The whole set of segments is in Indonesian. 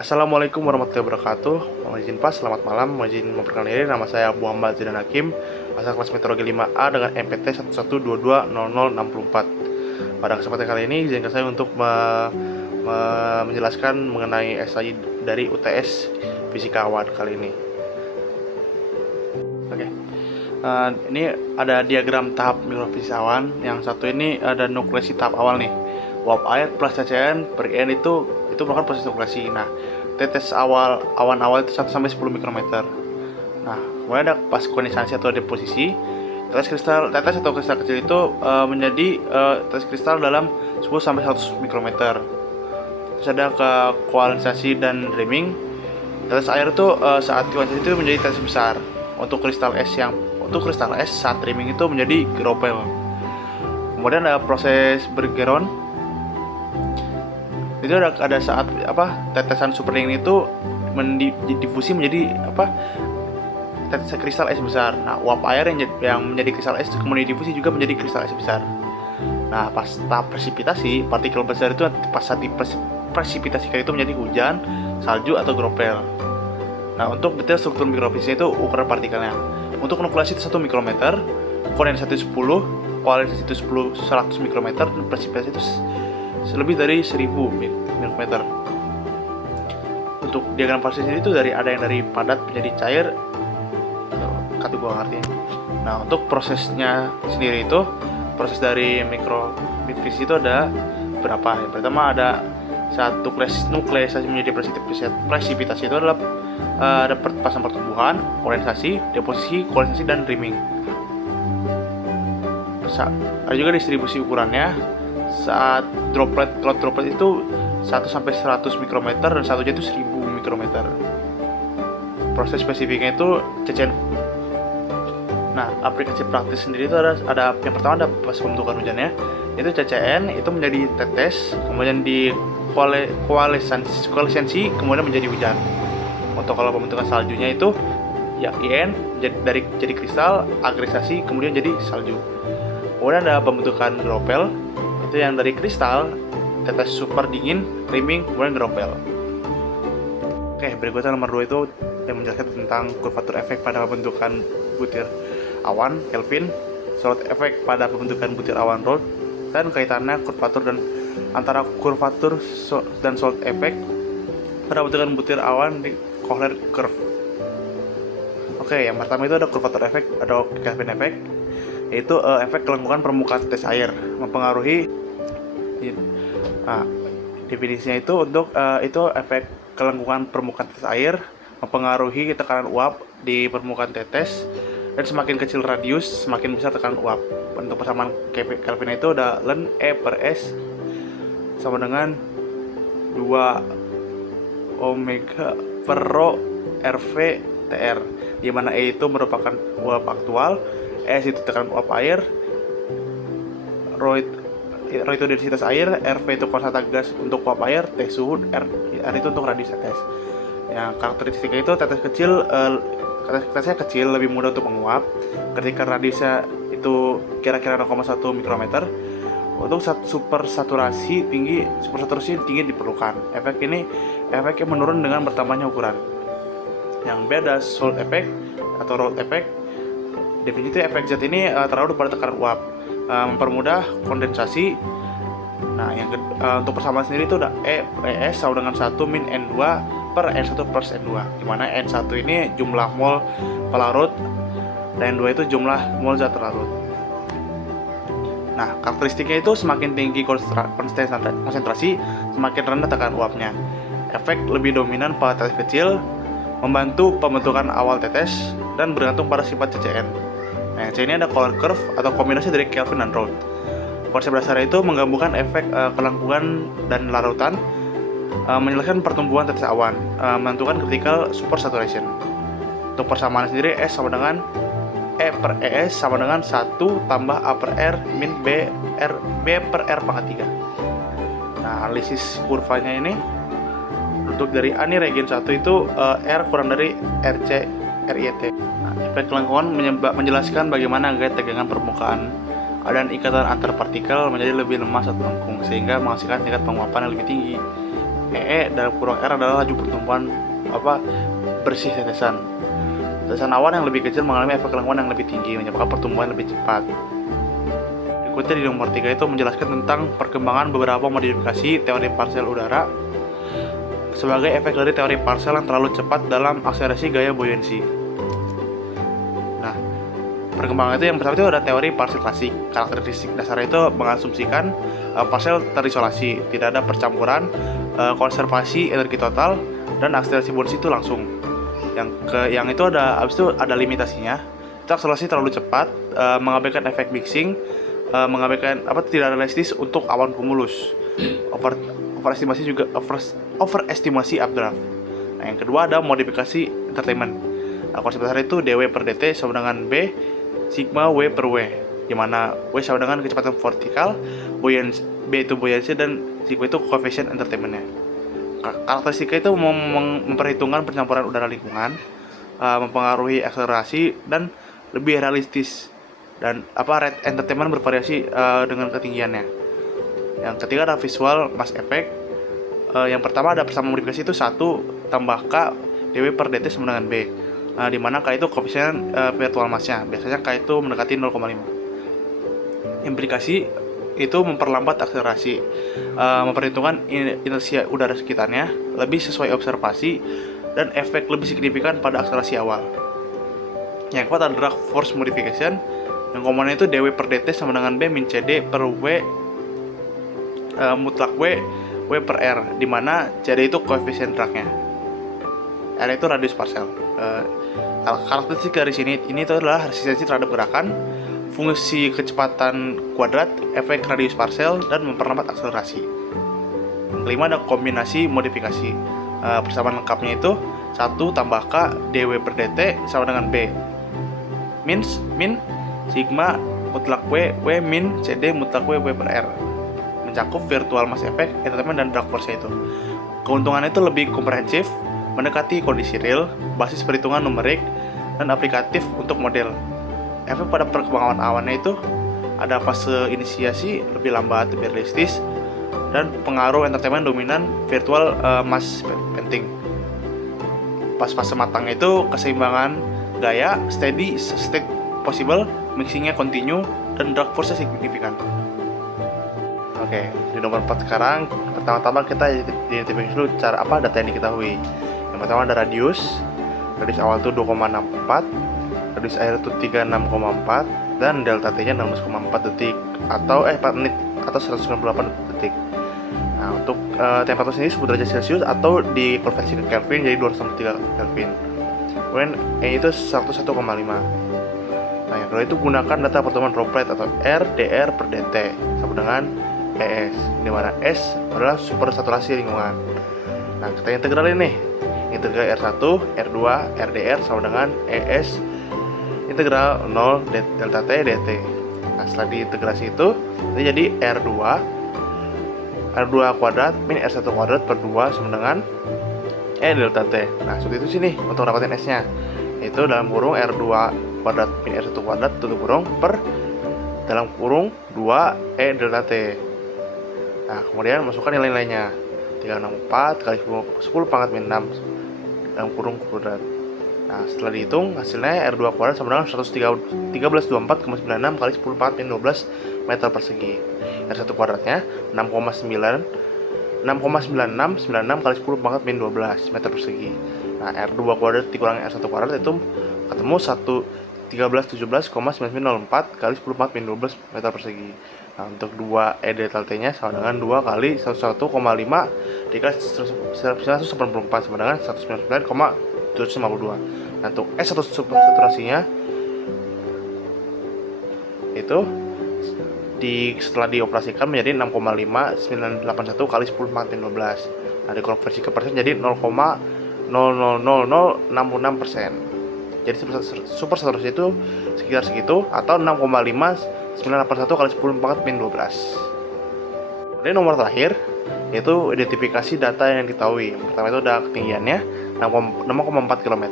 Assalamualaikum warahmatullahi wabarakatuh. Mohon izin Pak, selamat malam. Mohon izin memperkenalkan diri, nama saya Muhammad Zidan Hakim, asal kelas meteorologi 5A dengan MPT 11220064. Pada kesempatan kali ini, izinkan saya untuk menjelaskan mengenai esai dari UTS Fisika Awan kali ini. Oke. Ini ada diagram tahap mikrofisika awan. Yang satu ini ada nukleasi tahap awal nih. Uap air plus CCN per IN itu merupakan proses nukleasi. Nah, tetes awal awan awal itu 1 sampai 10 mikrometer. Nah, kemudian ada pas kondensasi atau deposisi. Tetes atau kristal kecil itu menjadi tetes kristal dalam 10 sampai 100 mikrometer. Terus ada ke koalescensasi dan dreaming. Tetes air itu saat koalescensasi itu menjadi tetes besar. Untuk kristal es saat dreaming itu menjadi gropel. Kemudian ada proses bergeron. Itu ada saat tetesan super dingin itu didifusi menjadi tetes kristal es besar. Nah, uap air yang menjadi kristal es kemudian didifusi juga menjadi kristal es besar. Nah, pas tahap presipitasi, partikel besar itu pas saat dipresipitasikan itu menjadi hujan, salju atau gropel. Nah, untuk detail struktur mikrofisika itu ukuran partikelnya. Untuk nukleasi itu 1 mikrometer, kondensasi itu 10, koalescensasi itu 100 mikrometer, dan presipitasi itu lebih dari 1000 mikrometer. Untuk diagram fase sendiri itu ada yang dari padat menjadi cair, kategori artinya. Nah, untuk prosesnya sendiri itu proses dari mikrofisika itu ada berapa? Yang pertama ada saat nukleasi menjadi presipitasi itu adalah ada pertumpahan pertumbuhan, kondensasi, deposisi, koalescensasi, dan dreaming. Ada juga distribusi ukurannya. Saat cloud droplet itu 1 sampai 100 mikrometer dan satunya itu 1000 mikrometer. Proses spesifiknya itu CCN. Nah, aplikasi praktis sendiri itu ada yang pertama ada pas pembentukan hujannya. Itu CCN itu menjadi tetes, kemudian di koalescensi kemudian menjadi hujan. Untuk kalau pembentukan saljunya itu ya IN jadi kristal, agregasi kemudian jadi salju. Kemudian ada pembentukan gropel, itu yang dari kristal, tetes super dingin, dreaming, kemudian gropel. Oke, berikutnya nomor 2 itu yang menjelaskan tentang kurvatur efek pada pembentukan butir awan Kelvin, Raoult efek pada pembentukan butir awan Raoult, dan kaitannya kurvatur dan antara kurvatur dan Raoult efek pada pembentukan butir awan di Kohler curve. Oke, yang pertama itu ada kurvatur efek atau Kelvin efek, yaitu efek kelengkungan permukaan tetes air mempengaruhi. Nah, definisinya itu untuk itu efek kelengkungan permukaan tetes air mempengaruhi tekanan uap di permukaan tetes, dan semakin kecil radius semakin besar tekanan uap. Untuk persamaan Kelvin itu ada ln E per S sama dengan 2 omega per rho RV TR, di mana E itu merupakan uap aktual, S itu tekanan uap air, rho itu densitas air, RV itu konstan gas untuk uap air, T suhu, R itu untuk radius tetes. Yang karakteristiknya itu tetesnya kecil, lebih mudah untuk menguap. Ketika radiusnya itu kira-kira 0,1 mikrometer. Untuk supersaturasi tinggi diperlukan. Efeknya menurun dengan bertambahnya ukuran. Yang beda Raoult effect atau Raoult effect, definisi efek zat ini terlalu pada tekanan uap, mempermudah kondensasi. Nah, untuk persamaan sendiri itu ada ES sama dengan 1 min N2 per N1 plus N2, dimana N1 ini jumlah mol pelarut dan N2 itu jumlah mol zat terlarut. Nah, karakteristiknya itu semakin tinggi konsentrasi, semakin rendah tekanan uapnya. Efek lebih dominan pada tetes kecil, membantu pembentukan awal tetes, dan bergantung pada sifat CCN. Nah, C ini ada Kohler curve atau kombinasi dari Kelvin dan Raoult. Konsep dasarnya itu menggabungkan efek kelengkungan dan larutan, menjelaskan pertumbuhan tetes awan, menentukan critical supersaturation. Untuk persamaan sendiri S sama dengan E per ES sama dengan 1 tambah A per R min B per R pangkat 3. Nah, analisis kurvanya ini untuk dari A ini regen 1 itu R kurang dari RC RIT. Nah, efek kelengkungan menjelaskan bagaimana gaya tegangan permukaan dan ikatan antar partikel menjadi lebih lemah saat melengkung, sehingga menghasilkan tingkat penguapan yang lebih tinggi. dalam kurung R adalah laju pertumbuhan bersih tetesan. Tetesan awan yang lebih kecil mengalami efek lengkungan yang lebih tinggi, menyebabkan pertumbuhan lebih cepat. Berikutnya di nomor 3 itu menjelaskan tentang perkembangan beberapa modifikasi teori parsel udara sebagai efek dari teori parsel yang terlalu cepat dalam akselerasi gaya buoyancy. Nah, perkembangan itu yang pertama itu ada teori parsel klasik. Karakteristik dasarnya itu mengasumsikan parsel terisolasi, tidak ada percampuran, konservasi energi total, dan akselerasi buoyancy itu langsung. Yang itu ada limitasinya. Itu akselerasi terlalu cepat, mengabaikan efek mixing, mengabaikan tidak realistis untuk awan cumulus. Overestimasi updraft. Nah, yang kedua ada modifikasi entertainment. Nah, konsep dasar itu dW per dt sama dengan B sigma W per W, di mana W sama dengan kecepatan vertikal, B itu buoyancy, dan sigma itu koefisien entertainmentnya. Karakteristiknya itu memperhitungkan pencampuran udara lingkungan, mempengaruhi akselerasi, dan lebih realistis, dan rate entertainment bervariasi dengan ketinggiannya. Yang ketiga ada visual mass effect. Yang pertama ada persamaan modifikasi itu 1 tambah K dW per dt sama dengan B, di mana K itu koefisien virtual massnya, biasanya K itu mendekati 0,5. Implikasi itu memperlambat akselerasi, memperhitungkan inersia udara sekitarnya lebih sesuai observasi, dan efek lebih signifikan pada akselerasi awal. Yang keempat ada drag force modification, yang komponen itu dW per dt sama dengan B min CD per W mutlak W per R, di mana CD itu koefisien dragnya, R itu radius parsel. Karakteristik dari sini itu adalah resistensi terhadap gerakan, fungsi kecepatan kuadrat, efek radius parsel, dan memperlambat akselerasi. Yang kelima ada kombinasi modifikasi. Persamaan lengkapnya itu 1 tambah K dW per dt sama dengan B min sigma mutlak W min CD mutlak W per R, mencakup virtual mass effect, entertainment, dan drag force itu. Keuntungannya itu lebih komprehensif, mendekati kondisi real, basis perhitungan numerik, dan aplikatif untuk model. Efek pada perkembangan awannya itu ada fase inisiasi lebih lambat, lebih realistis, dan pengaruh entertainment dominan virtual mass painting. Pas fase matang itu keseimbangan gaya, steady state possible, mixingnya continue, dan drag force signifikan. Oke, di nomor 4 sekarang, pertama-tama kita identifikasi dulu cara apa data yang diketahui. Yang pertama ada radius awal itu 2,64, radius akhir itu 36,4, dan delta T nya 16,4 detik atau 4 menit atau 198 detik. Nah, untuk temperatur sendiri 10 derajat Celcius atau dikonversi ke Kelvin jadi 203 Kelvin. Kemudian E itu 101,5. Nah, yang kedua itu gunakan data pertemuan droplet atau R dr per dt sama dengan ES, di mana S adalah supersaturasi lingkungan. Nah, kita integralin nih. Integral R1, R2, RDR sama dengan ES integral 0 delta T dt. Nah, setelah diintegrasi itu jadi R2 kuadrat min R1 kuadrat per 2 sama dengan E delta T. Nah, seperti itu sini untuk dapatin S-nya. Itu dalam kurung R2 kuadrat min R1 kuadrat tutup kurung per dalam kurung 2 E delta T. Nah, kemudian masukkan nilai-nilainya. 364 kali 10 pangkat min 6 dalam kurung kuadrat. Nah, setelah dihitung hasilnya R2 kuadrat sama dengan 1324,96 kali 10 pangkat min 12 meter persegi. R1 kuadratnya 6,96 kali 10 pangkat min 12 meter persegi. Nah, R2 kuadrat dikurangi R1 kuadrat itu ketemu 1317,9904 kali 10 pangkat min 12 meter persegi. Nah, untuk 2 E delta T nya sama dengan 2 kali 101,5 dikali 184 sama dengan 199,752. Nah, untuk S atau supersaturasinya itu setelah dioperasikan menjadi 6,5981 kali 10 pangkat min 12. Nah, dikonversi ke persen jadi 0,00066%. Jadi supersaturasi itu sekitar segitu atau 6,5981 kali 10 pangkat min 12. Kemudian nomor terakhir yaitu identifikasi data yang diketahui. Yang pertama itu ada ketinggiannya 6,4 km.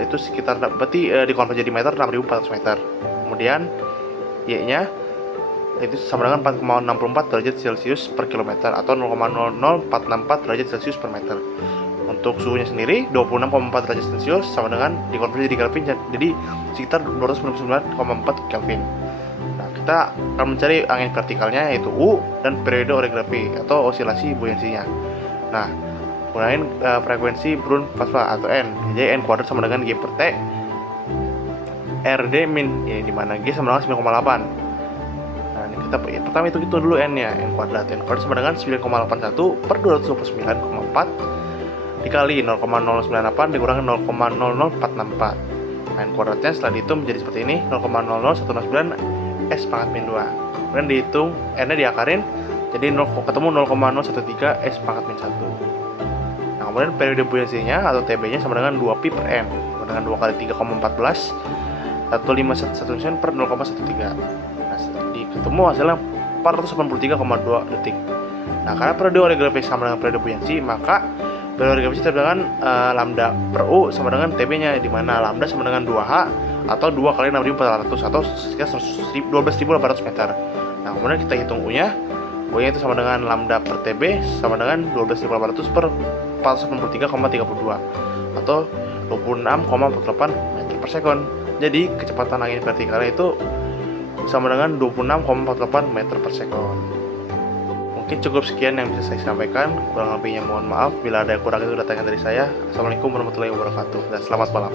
Itu sekitar berarti dikonversi jadi meter 6.400 meter. Kemudian Y-nya itu sama dengan 4,64 derajat Celcius per kilometer atau 0,00464 derajat Celcius per meter. Untuk suhunya sendiri 26,4 derajat Celcius sama dengan dikonversi jadi Kelvin, jadi sekitar 299,4 Kelvin. Nah, kita akan mencari angin vertikalnya yaitu U dan periode orografi atau osilasi buoyansinya. Nah, gunain frekuensi Brun Pascal atau N. Jadi N kuadrat sama dengan G per T RD min, ya, di mana G sama dengan 9,8. Nah, ini kita pertama itu dulu N-nya, N kuadrat sama dengan 9,81 per 229,4 dikali 0,098 dikurangi 0,00464. Nah, N kuadratnya setelah dihitung menjadi seperti ini, 0,00169 S pangkat min 2. Kemudian dihitung N-nya diakarin jadi ketemu 0,013 S pangkat min 1. Nah, kemudian periode buoyansinya atau TB-nya sama dengan 2 pi per N, sama dengan 2 kali 3,14 1519 per 0,13. Nah, ketemu hasilnya 483,2 detik. Nah, karena periode orografi sama dengan periode buoyansi, maka periode orografi sama dengan lambda per U sama dengan TB-nya, di mana lambda sama dengan 2H atau 2 kali 6.400 atau sekitar 12.800 meter. Nah, kemudian kita hitung U-nya. U-nya itu sama dengan lambda per TB sama dengan 12.800 per 483,32 atau 26,48 meter per sekon. Jadi kecepatan angin vertikalnya itu sama dengan 26,48 meter per sekon. Mungkin cukup sekian yang bisa saya sampaikan. Kurang lebihnya mohon maaf. Bila ada yang kurang itu datangnya dari saya. Assalamualaikum warahmatullahi wabarakatuh dan selamat malam.